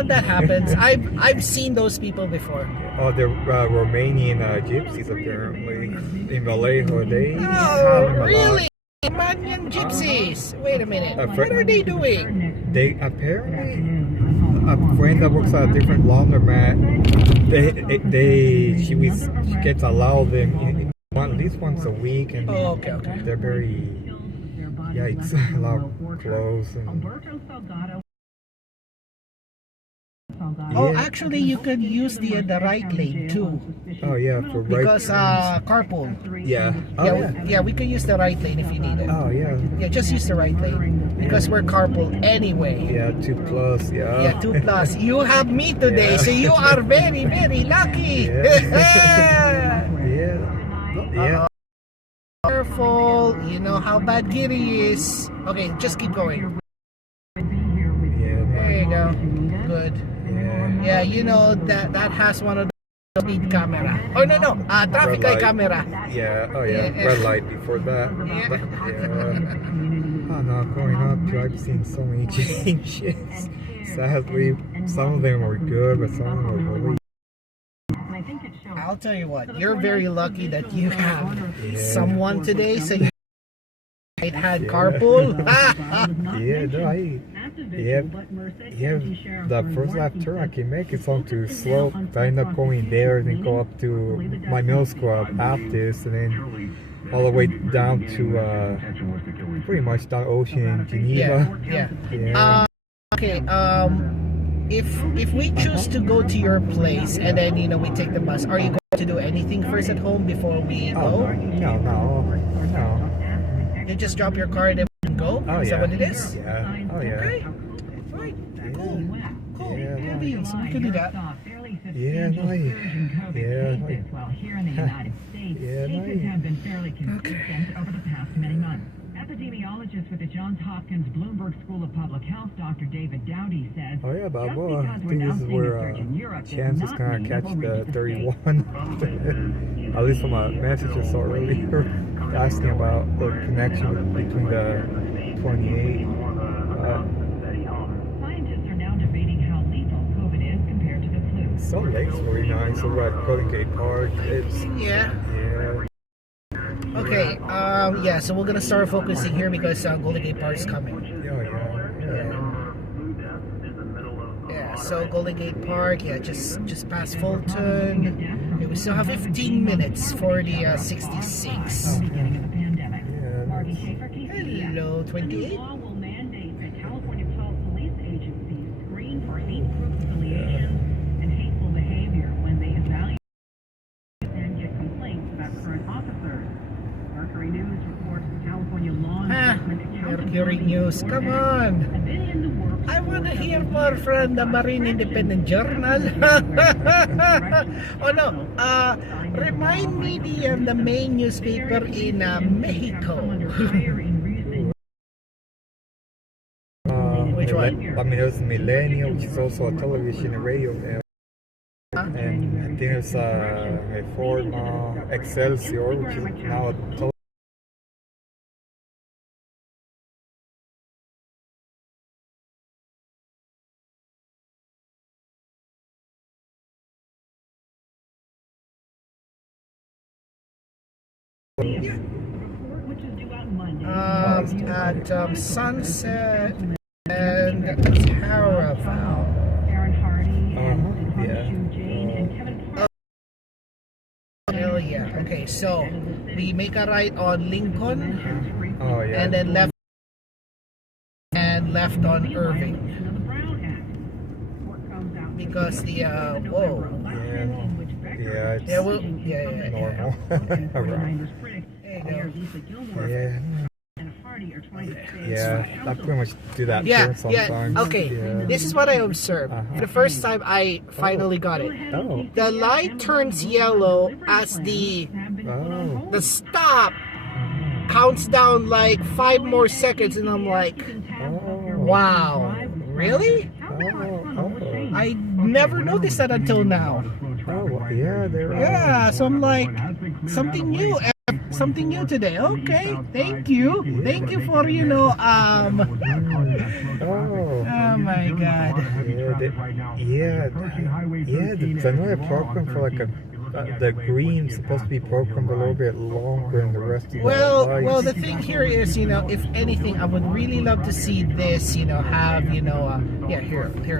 Yeah, that happens. I've seen those people before. Oh, the Romanian gypsies apparently in Vallejo. They have Oh, them a really? lot. Romanian gypsies. Wait a minute. A What friend- are they doing? They apparently a friend that works at a different laundromat. She gets allowed them at least once a week, and Oh, okay, okay. they're very it's a lot of clothes and Oh, actually, you could use the right lane too, oh yeah, for right because carpool. yeah. Oh, Yeah, we could use the right lane if you need it. Oh yeah. Yeah, just use the right lane because we're carpool anyway. Yeah, 2+. Yeah. Yeah, 2+. You have me today, Yeah. so you are very, very lucky. Yeah. Yeah. Careful, you know how bad Giri is. Okay, just keep going. Yeah. There you go. Good. Yeah. Yeah, you know that has one of the speed camera. Oh no, traffic light Red light. camera. Yeah. Oh yeah. Yeah. Red light before that. Yeah. Yeah. Oh no, growing up, I've seen so many changes. Sadly, some of them were good, but some of them were really. I'll tell you what, you're very lucky that you have Yeah. someone today, so you had carpool. Yeah, no, the first left turn I can make is on to slope. I end up going there and then go up to my middle school at Baptist, and then all the way down to pretty much down Ocean, Geneva. Yeah. Okay. If we choose to go to your place and then we take the bus, are you going to do anything first at home before we Oh, go? no. You just drop your car and then go? Oh, Is yeah. that what it is? Yeah. Oh, yeah. Okay. Right. Cool. Yeah. Yeah, beans. We can do that. Yeah, no, yeah. Well, here in the United States, Yeah, cases have been fairly consistent Okay. over the past many months. Epidemiologist with the Johns Hopkins Bloomberg School of Public Health, Dr. David Dowdy, says, Oh yeah, just Balboa. because I we're think now this is seeing a where surge in Europe does chances not kind mean of catch we'll reach the the 31. At least from a message I saw earlier asking about the connection between the 28. Scientists are now debating how lethal COVID is compared to the flu. Salt Lake's really nice. Over at Golden Gate Park, it's Yeah. yeah. Okay. So we're gonna start focusing here because Golden Gate Park is coming. Yeah. So Golden Gate Park, just past Fulton. Okay, we still have 15 minutes for the 66. Beginning of the pandemic. Margie Yeah. Schaefer, KCBS. Hello, 28. Law will mandate that California police agencies screen for hate group affiliations and hateful behavior when they evaluate and get complaints about current officers. Mercury News reports California law enforcement Mercury News, come on. have been in the works. I want to hear more from the Marine Independent Journal. Oh no, remind me the main newspaper in Mexico. Which one? I mean, there's Millennial, which is also a television and radio network. And I think there's Reforma, Excelsior, which is now a television. Which is due out Monday. At Sunset and Taraval. Aaron Hardy and Yeah. Horseshoe Jane and Kevin Parker. Hell yeah. Okay, so we make a right on Lincoln Oh yeah. and then left on Irving because the whoa. Yeah, it's Yeah, normal. Right. There you go. Yeah, I pretty much do that Yeah, too sometimes. Okay, Yeah. this is what I observed. The first time I finally got it. Oh. The light turns yellow as the Oh. stop counts down like 5 more seconds, and I'm like, Oh. wow, really? Oh. I never noticed that until now. Oh. Yeah, there are. Yeah, so I'm like, something new. something new today. Okay, thank you for oh my god. There's another program for like the green's supposed to be programmed a little bit longer than the rest of the lights. Well, the thing here is, if anything, I would really love to see this, have, here,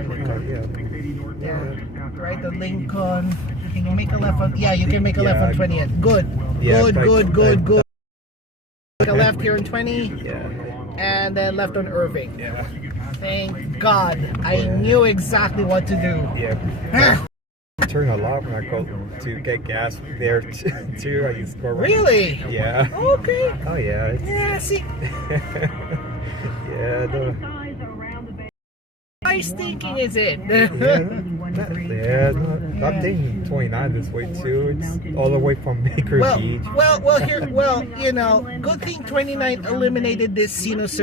Lincoln. There, right, the Lincoln. Can you make a left on? Yeah, you can make a left on 20th. Good. Good. Make a left here on 20. Yeah. And then left on Irving. Yeah. Thank God. I knew exactly what to do. Yeah. I turn a lot when I go to get gas there too. I use go Really? Yeah. Okay. Oh yeah. Yeah, see. Yeah. Nice thinking, is it? I'm taking 29 this way too. It's all the way from Baker Beach. Good thing 29 eliminated this, this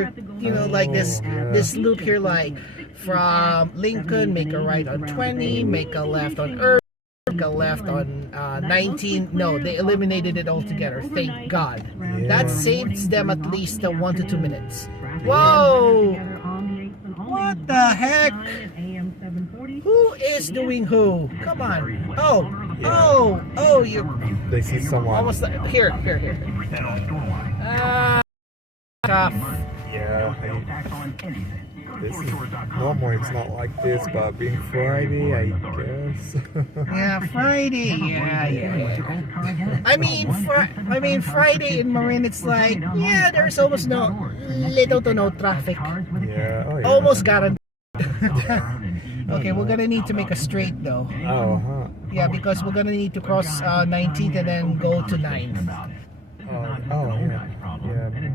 loop here, like from Lincoln, make a right on 20, make a left on Irving, make a left on 19. No, they eliminated it altogether. Thank God. Yeah. That saves them at least 1 to 2 minutes. Whoa! What the heck? Who is doing who? Come on. Oh, you. They see someone. Almost here. Tough. Yeah. This is normally it's not like this, but being Friday, I guess. Yeah, Friday. Yeah. I mean, Friday in Marin, it's like, there's almost little to no traffic. Yeah. Oh, yeah. Almost guaranteed. Okay, we're gonna need to make a straight though. Oh, huh. Yeah, because we're gonna need to cross 19th and then go to 9th.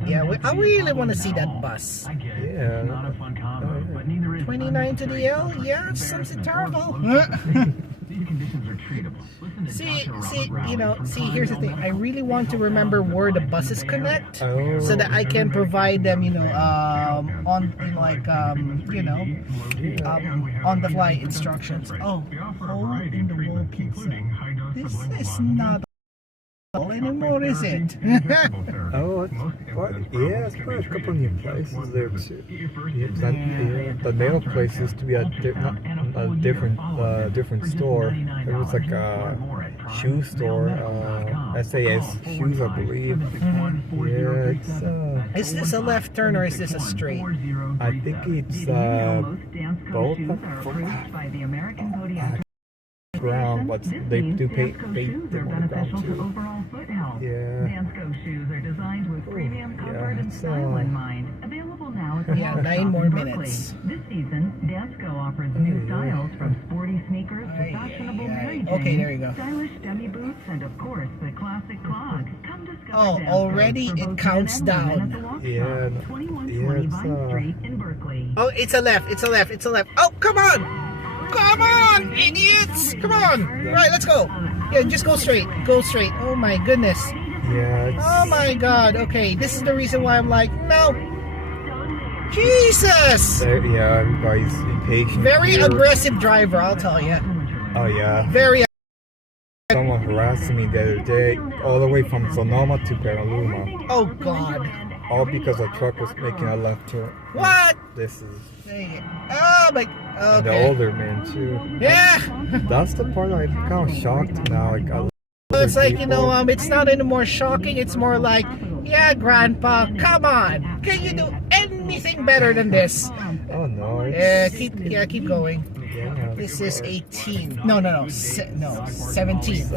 Yeah, I really want to see that bus. Yeah. 29 to the L? Yeah, something terrible. See, here's the thing. I really want to remember where the buses connect, so that I can provide them, on the fly instructions. Oh, hole in the wall pizza. This is not anymore, is it? It's quite a couple new places there too. The nail place used to be a different store. It was like a shoe store, SAS shoes, I believe. Yeah, is this a left turn or is this a straight? I think it's both. Ground, but they do paint them on the ground too. Yeah. Dansko shoes are designed with premium comfort and style in mind. Available now at 9 more minutes. This season, Dansko offers new styles from sporty sneakers to fashionable Mary Jane. Okay, there you go. Stylish dummy boots and of course the classic clog. Come discover Dansko already for it both counts men and women down. at the Walk Yeah, Shop, 2120 Vine Street in Berkeley. Oh, it's a left. Oh, come on, idiots! Come on! Right, let's go. Yeah, just go straight. Oh my goodness. Yeah. Oh my God. Okay, this is the reason why I'm like, no. Jesus! Yeah, everybody's impatient. Very aggressive driver, I'll tell you. Oh yeah. Very. Someone harassed me the other day, all the way from Sonoma to Petaluma. Oh God. All because a truck was making a left turn. What? This is. Oh my. Okay. And the older man too. Yeah. That's the part I'm kind of shocked now. Like, it's like, it's not anymore shocking. It's more like, yeah, Grandpa, come on. Can you do anything better than this? Oh no. Keep going. Yeah. This is 18. No, 17. 17.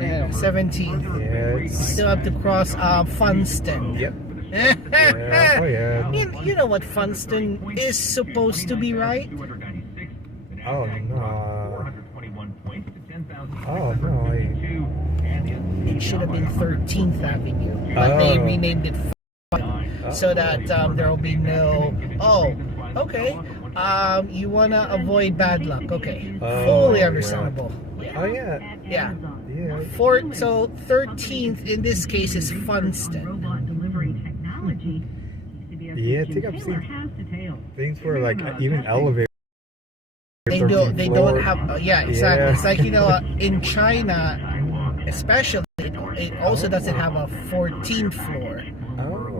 Yeah, 17. Yeah. It's... Still have to cross Funston. Yep. Yeah. Oh yeah. You know what Funston is supposed to be, right? Oh no. Oh no. It should have been 13th Avenue, but they renamed it so that there will be no. Oh, okay. You wanna avoid bad luck? Okay, fully understandable. Oh yeah. Yeah. Yeah. So 13th in this case is Funston. Yeah, I think I've seen things where like even elevators. They don't have. Yeah, exactly. Yeah. It's like in China. especially it also doesn't have a 14th floor. Oh.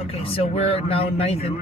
Okay, so we're now 9th and